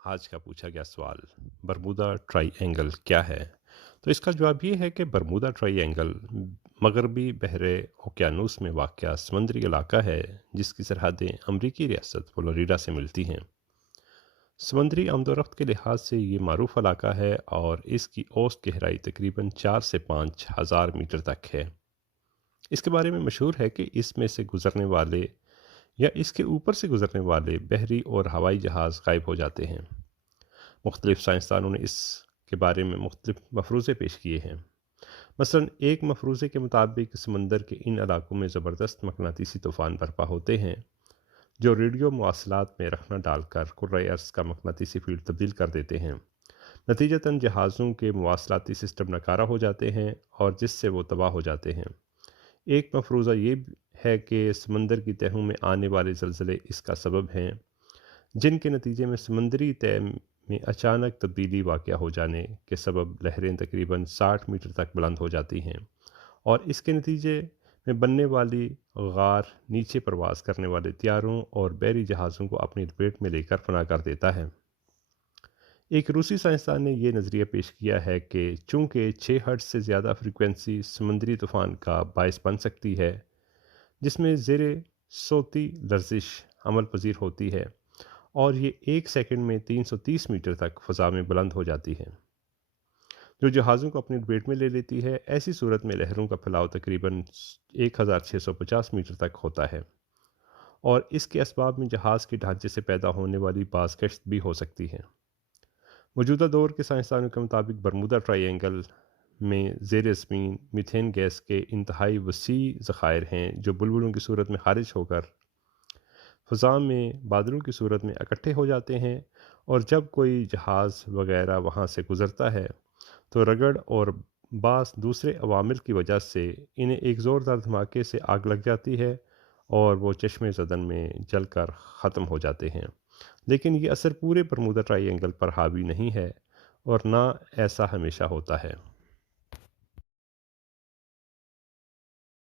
آج کا پوچھا گیا سوال، برمودا ٹرائی اینگل کیا ہے؟ تو اس کا جواب یہ ہے کہ برمودا ٹرائی اینگل مغربی بحر اوقیانوس میں واقع سمندری علاقہ ہے جس کی سرحدیں امریکی ریاست فلوریڈا سے ملتی ہیں۔ سمندری آمد و رفت کے لحاظ سے یہ معروف علاقہ ہے اور اس کی اوسط گہرائی تقریباً 4 سے 5 ہزار میٹر تک ہے۔ اس کے بارے میں مشہور ہے کہ اس میں سے گزرنے والے یا اس کے اوپر سے گزرنے والے بحری اور ہوائی جہاز غائب ہو جاتے ہیں۔ مختلف سائنسدانوں نے اس کے بارے میں مختلف مفروضے پیش کیے ہیں۔ مثلا ایک مفروضے کے مطابق سمندر کے ان علاقوں میں زبردست مقناطیسی طوفان برپا ہوتے ہیں جو ریڈیو مواصلات میں رخنہ ڈال کر کرۂ ارض کا مقناطیسی فیلڈ تبدیل کر دیتے ہیں۔ نتیجتاً جہازوں کے مواصلاتی سسٹم ناکارہ ہو جاتے ہیں اور جس سے وہ تباہ ہو جاتے ہیں۔ ایک مفروضہ یہ ہے کہ سمندر کی تہوں میں آنے والے زلزلے اس کا سبب ہیں، جن کے نتیجے میں سمندری تہ میں اچانک تبدیلی واقع ہو جانے کے سبب لہریں تقریباً 60 میٹر تک بلند ہو جاتی ہیں اور اس کے نتیجے میں بننے والی غار نیچے پرواز کرنے والے طیاروں اور بحری جہازوں کو اپنی لپیٹ میں لے کر فنا کر دیتا ہے۔ ایک روسی سائنسدان نے یہ نظریہ پیش کیا ہے کہ چونکہ 6 ہرٹز سے زیادہ فریکوینسی سمندری طوفان کا باعث بن سکتی ہے جس میں زیر صوتی لرزش عمل پذیر ہوتی ہے اور یہ 1 سیکنڈ میں 330 میٹر تک فضا میں بلند ہو جاتی ہے جو جہازوں کو اپنی لپیٹ میں لے لیتی ہے، ایسی صورت میں لہروں کا پھیلاؤ تقریباً 1650 میٹر تک ہوتا ہے اور اس کے اسباب میں جہاز کے ڈھانچے سے پیدا ہونے والی بعض کشش بھی ہو سکتی ہے۔ موجودہ دور کے سائنسدانوں کے مطابق برمودا ٹرائی اینگل میں زیر زمین میتھین گیس کے انتہائی وسیع ذخائر ہیں جو بلبلوں کی صورت میں خارج ہو کر فضا میں بادلوں کی صورت میں اکٹھے ہو جاتے ہیں، اور جب کوئی جہاز وغیرہ وہاں سے گزرتا ہے تو رگڑ اور بعض دوسرے عوامل کی وجہ سے انہیں ایک زوردار دھماکے سے آگ لگ جاتی ہے اور وہ چشمے زدن میں جل کر ختم ہو جاتے ہیں۔ لیکن یہ اثر پورے برمودا ٹرائی اینگل پر حاوی نہیں ہے اور نہ ایسا ہمیشہ ہوتا ہے۔